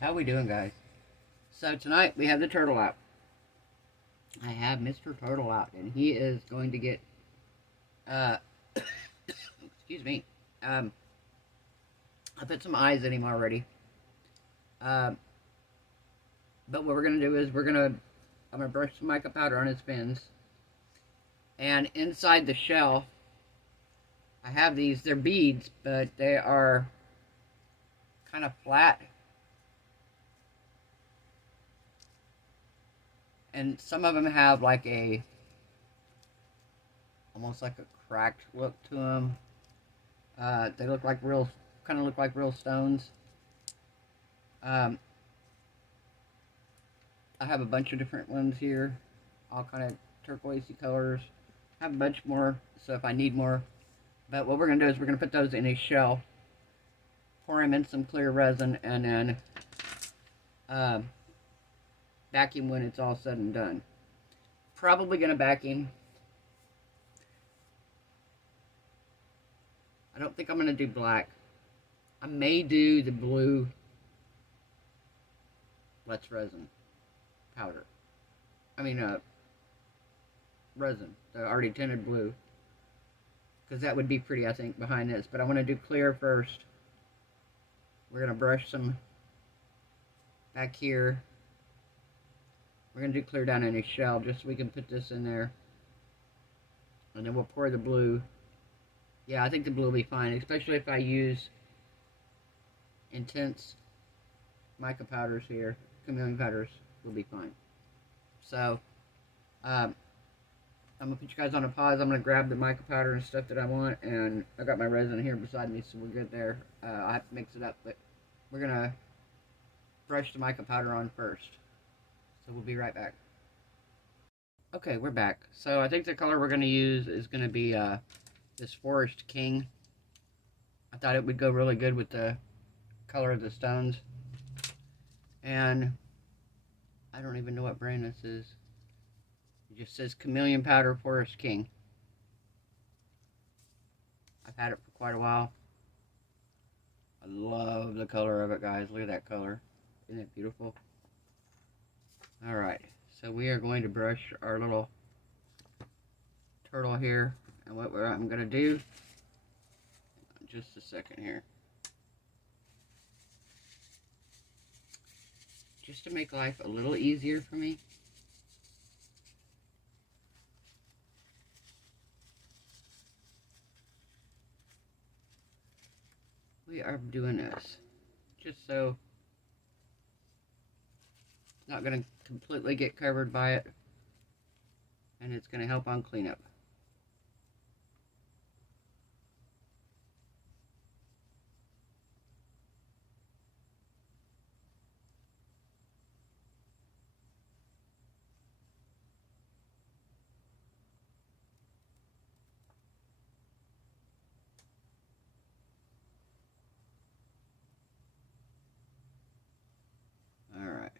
How we doing, guys? So tonight we have the turtle out. I have Mr. Turtle out, and he is going to get, excuse me, I put some eyes in him already. But what we're going to do is I'm going to brush some mica powder on his fins. And inside the shell, I have these, they're beads, but they are kind of flat. And some of them have like almost like a cracked look to them. They look like kind of look like real stones. I have a bunch of different ones here, all kind of turquoisey colors. I have a bunch more, so if I need more. But what we're going to do is we're going to put those in a shell, pour them in some clear resin, and then vacuum when it's all said and done. Probably going to vacuum. I don't think I'm going to do black. I may do the blue Let's Resin powder. Resin, the already tinted blue. Because that would be pretty, I think, behind this. But I want to do clear first. We're going to brush some back here. We're going to do clear down in a shell just so we can put this in there. And then we'll pour the blue. Yeah, I think the blue will be fine, especially if I use intense mica powders here. Chameleon powders will be fine. So, I'm going to put you guys on a pause. I'm going to grab the mica powder and stuff that I want. And I got my resin here beside me, so we're good there. I have to mix it up, but we're going to brush the mica powder on first. So we'll be right back. Okay, we're back. So I think the color we're going to use is going to be this Forest King. I thought it would go really good with the color of the stones. And I don't even know what brand this is. It just says Chameleon Powder Forest King. I've had it for quite a while. I love the color of it, guys. Look at that color. Isn't it beautiful? Alright, so we are going to brush our little turtle here. And what I'm going to do, just a second here. Just to make life a little easier for me. We are doing this just so it's not going to completely get covered by it, and it's going to help on cleanup. Alright.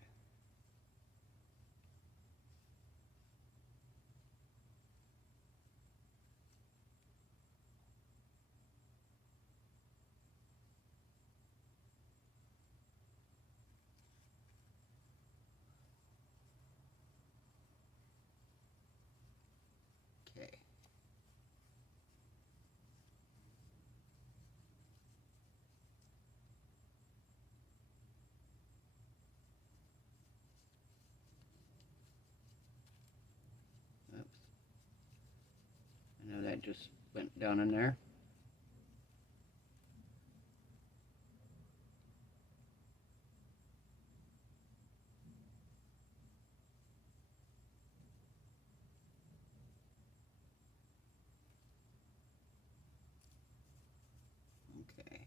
Okay. Oops. I know that just went down in there. Okay.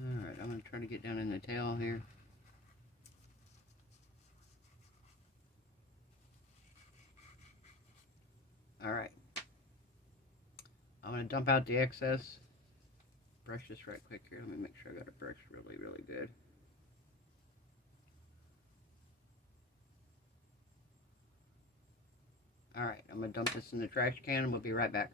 Alright, I'm going to try to get down in the tail here. Alright. I'm going to dump out the excess. Brush this right quick here. Let me make sure I got a brush really, really good. Alright, I'm going to dump this in the trash can and we'll be right back.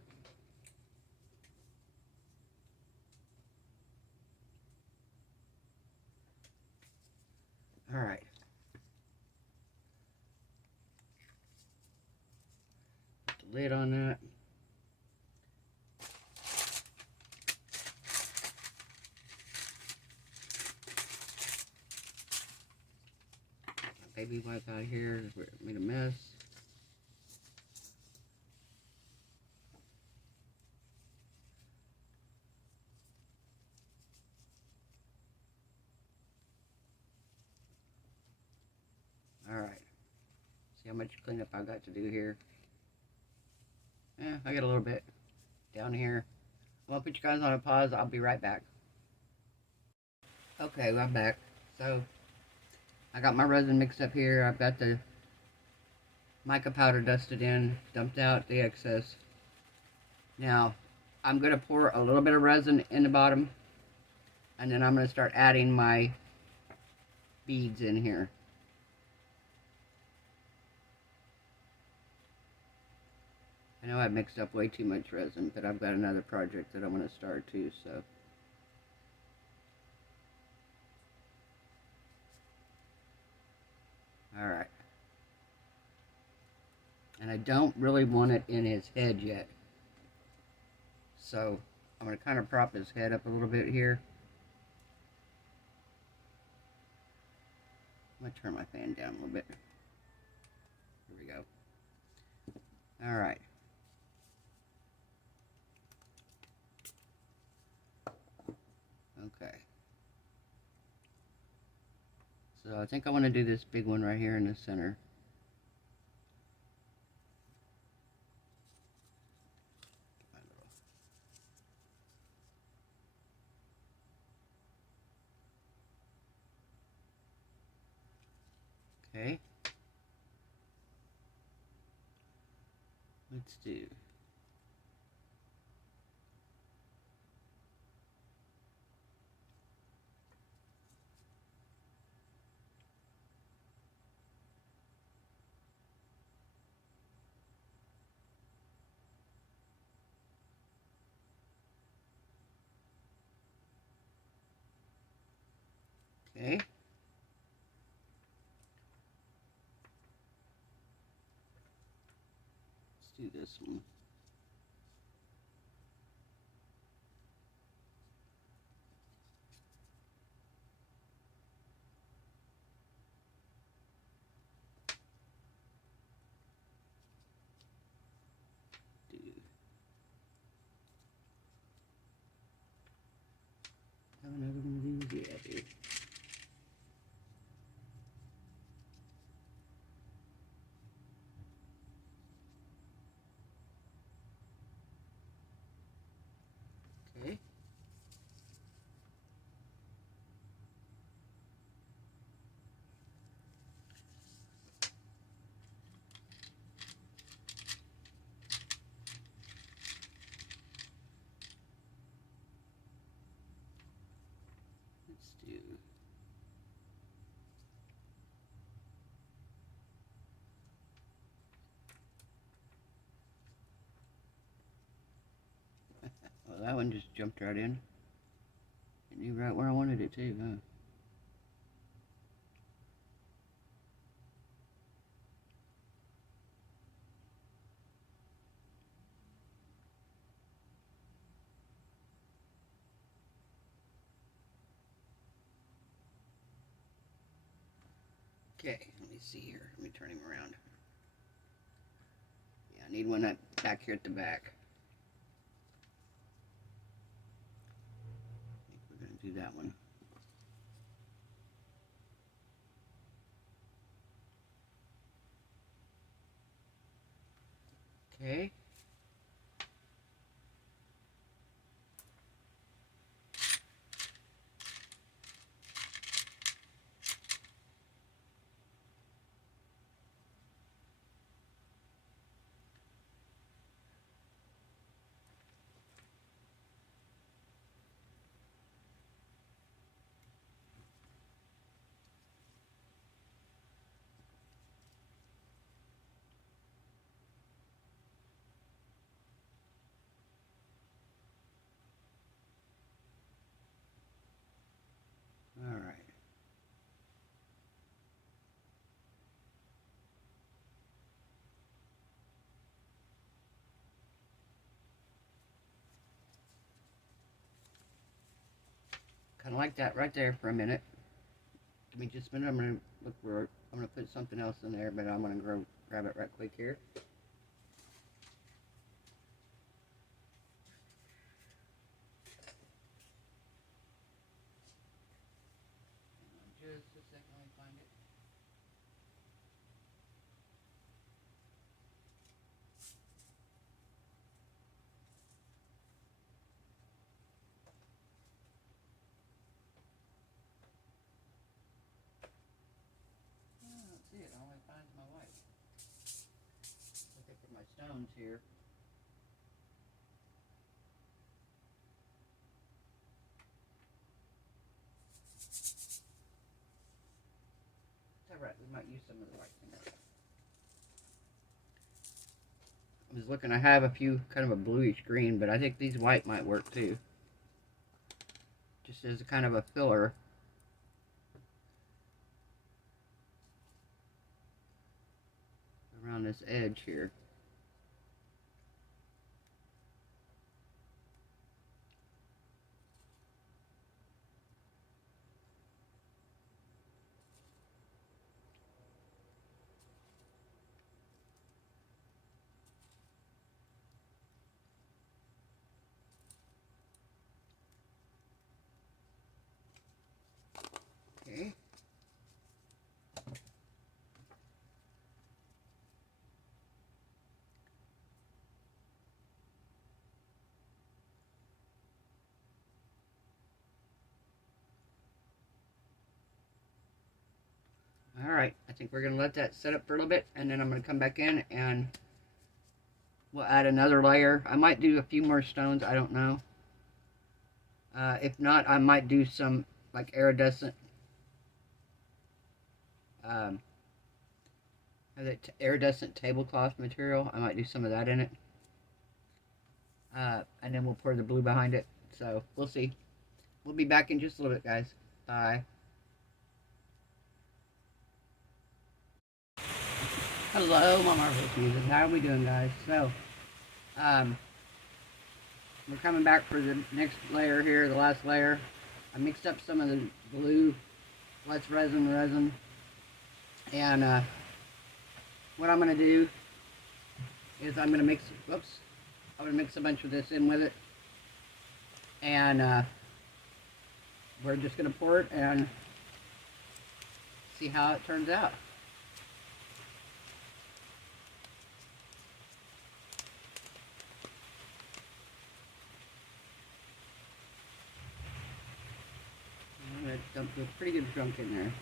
Alright. Put the lid on that. Baby wipe out of here where it made a mess. Alright. See how much cleanup I got to do here. Yeah, I got a little bit down here. I'm gonna put you guys on a pause. I'll be right back. Okay, I'm back. So I got my resin mixed up here. I've got the mica powder dusted in, dumped out the excess. Now, I'm going to pour a little bit of resin in the bottom, and then I'm going to start adding my beads in here. I know I mixed up way too much resin, but I've got another project that I'm going to start too, so. Alright. And I don't really want it in his head yet. So, I'm going to kind of prop his head up a little bit here. I'm going to turn my fan down a little bit. Here we go. Alright. Okay. So I think I want to do this big one right here in the center. Okay. Let's do. Okay. Let's do this one. Have another one of these? Yeah, dude. Okay. Let's do. Well, that one just jumped right in. It knew right where I wanted it to, huh? Okay, let me see here. Let me turn him around. Yeah, I need one back here at the back. I think we're going to do that one. Okay. kind of like that right there for a minute. Give me just a minute. I'm gonna look for. I'm gonna put something else in there, but I'm gonna grab it right quick here. Just a second, let me find it. I don't see it. I only find my white. Looking for my stones here. It's alright, we might use some of the white in there. I was looking, I have a few kind of a bluish green, but I think these white might work too. Just as a kind of a filler. Around this edge here. Okay. Alright, I think we're going to let that set up for a little bit, and then I'm going to come back in and we'll add another layer. I might do a few more stones, I don't know. If not, I might do some like iridescent iridescent tablecloth material. I might do some of that in it. And then we'll pour the blue behind it. So, we'll see. We'll be back in just a little bit, guys. Bye. Hello, my Marvelous music. How are we doing, guys? So, we're coming back for the next layer here, the last layer. I mixed up some of the blue, less resin. And, what I'm going to do is I'm going to mix, I'm going to mix a bunch of this in with it. And, we're just going to pour it and see how it turns out. I'm going to dump a pretty good chunk in there.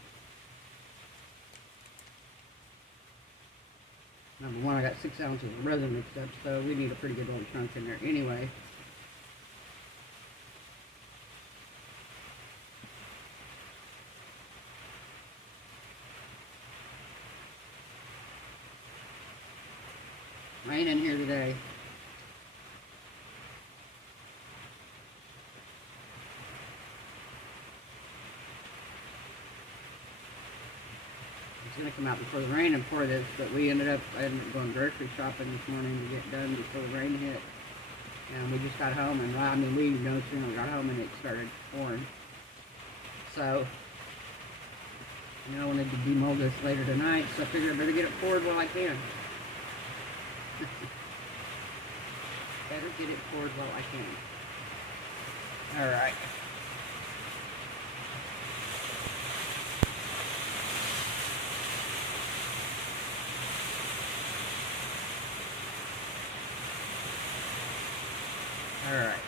Number one, I got 6 ounces of resin mixed up, so we need a pretty good little chunk in there anyway. Rain in here today. It's going to come out before the rain and pour this, but I ended up going grocery shopping this morning to get done before the rain hit. And we just got home, and I mean, we no sooner got home and it started pouring. So, you know, I wanted to demold this later tonight, so I figured I better get it poured while I can. Better get it poured while I can. Alright. Alright.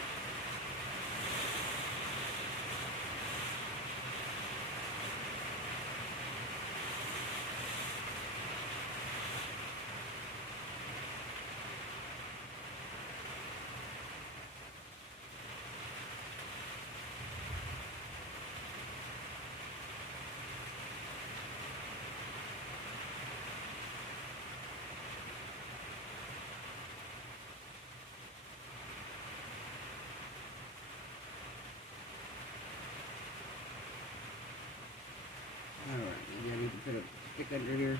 Alright, maybe I need to put a stick under here.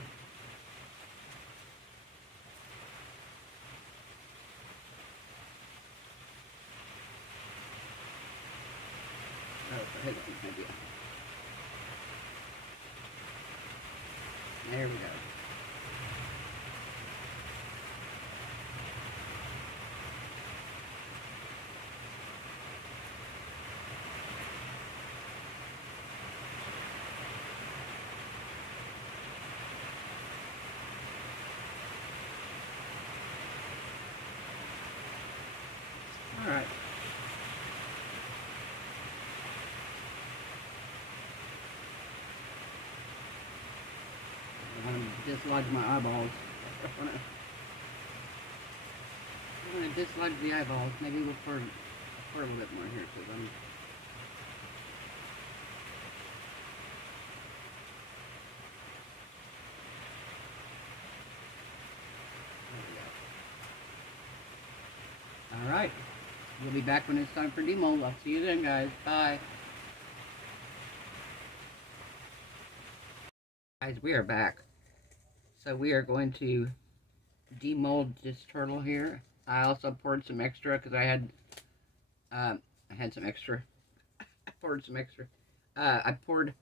Okay. Hold on, idea. There we go. All right. I'm dislodge my eyeballs. I'm gonna dislodge the eyeballs. Maybe we'll pour a little bit more here because I'm. All right. We'll be back when it's time for demold. I'll see you then, guys. Bye. Guys, we are back. So we are going to demold this turtle here. I also poured some extra because I had some extra. I poured some extra. I poured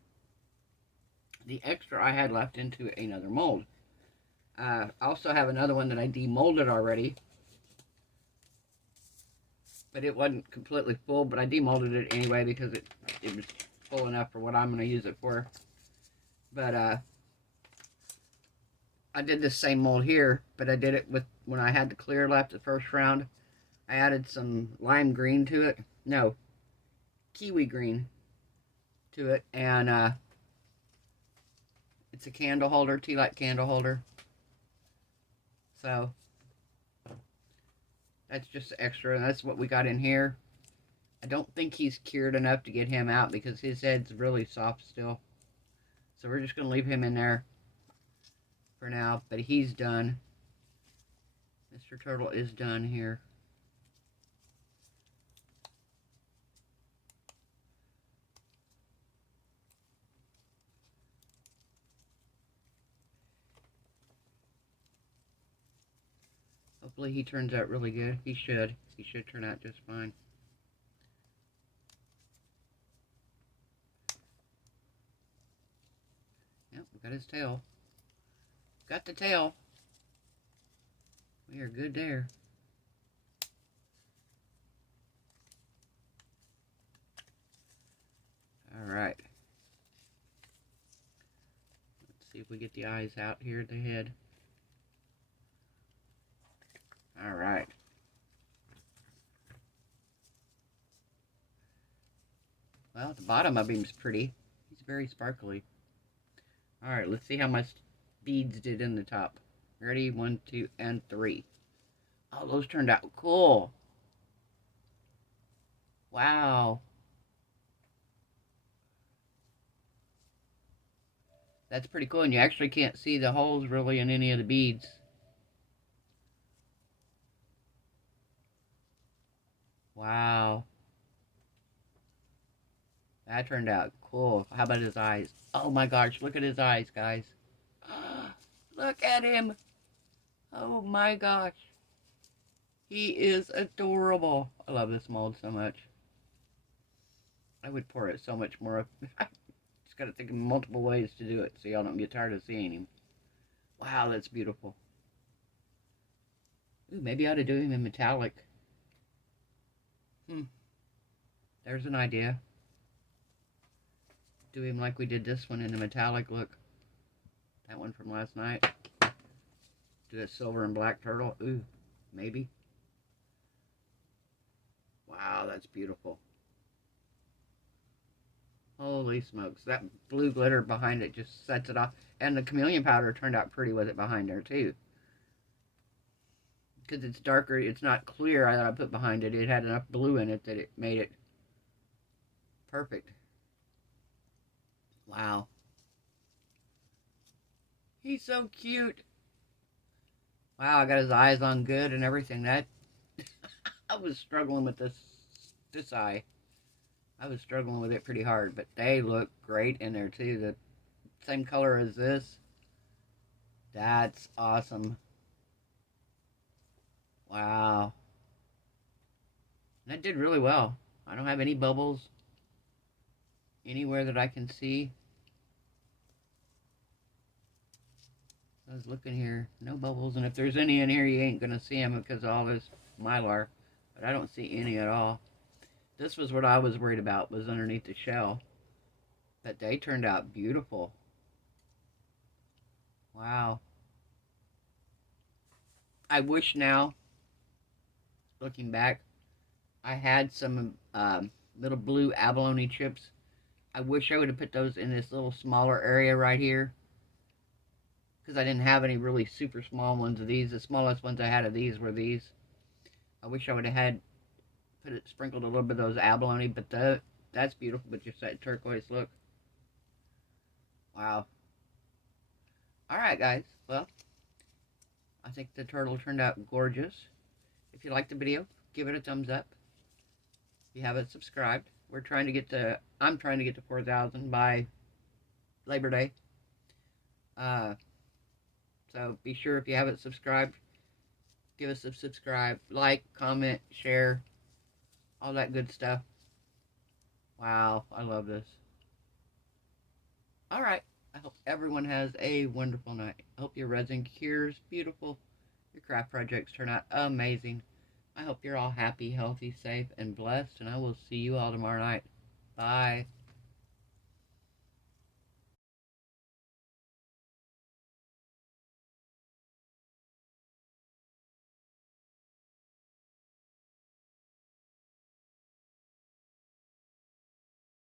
the extra I had left into another mold. I also have another one that I demolded already. But it wasn't completely full, but I demolded it anyway because it was full enough for what I'm going to use it for. But I did this same mold here, but I did it with, when I had the clear left the first round, I added some lime green to it. No, kiwi green to it, and it's a candle holder, tea light candle holder. So that's just extra, and that's what we got in here. I don't think he's cured enough to get him out because his head's really soft still. So we're just going to leave him in there for now, but he's done. Mr. Turtle is done here. Hopefully he turns out really good. He should. He should turn out just fine. Yep, we got his tail. Got the tail. We are good there. Alright. Let's see if we get the eyes out here at the head. Alright. Well, the bottom of him's pretty. He's very sparkly. Alright, let's see how much beads did in the top. Ready? 1, 2, and 3. Oh, those turned out cool. Wow. That's pretty cool, and you actually can't see the holes really in any of the beads. Wow. That turned out cool. How about his eyes? Oh my gosh, look at his eyes, guys. Look at him. Oh my gosh. He is adorable. I love this mold so much. I would pour it so much more. Just got to think of multiple ways to do it so y'all don't get tired of seeing him. Wow, that's beautiful. Ooh, maybe I ought to do him in metallic. There's an idea. Do him like we did this one in a metallic look. That one from last night. Do a silver and black turtle. Ooh, maybe. Wow, that's beautiful. Holy smokes. That blue glitter behind it just sets it off. And the chameleon powder turned out pretty with it behind there, too. Because it's darker, it's not clear that I put behind it. It had enough blue in it that it made it perfect. Wow. He's so cute. Wow, I got his eyes on good and everything. That I was struggling with this eye. I was struggling with it pretty hard, but they look great in there too. The same color as this. That's awesome. Wow. That did really well. I don't have any bubbles. anywhere that I can see. I was looking here, no bubbles, and if there's any in here, you ain't gonna see them because of all this mylar, but I don't see any at all. This was what I was worried about, was underneath the shell, but they turned out beautiful. Wow. I wish now, looking back, I had some little blue abalone chips. I wish I would have put those in this little smaller area right here, because I didn't have any really super small ones of these. The smallest ones I had of these were these. I wish I would have had sprinkled a little bit of those abalone, but that's beautiful with just that turquoise look. Wow. Alright guys, well, I think the turtle turned out gorgeous. If you liked the video, give it a thumbs up. If you haven't subscribed, I'm trying to get to 4,000 by Labor Day. So be sure, if you haven't subscribed, give us a subscribe, like, comment, share, all that good stuff. Wow, I love this. Alright, I hope everyone has a wonderful night. I hope your resin cures beautiful. Your craft projects turn out amazing. I hope you're all happy, healthy, safe, and blessed, and I will see you all tomorrow night. Bye.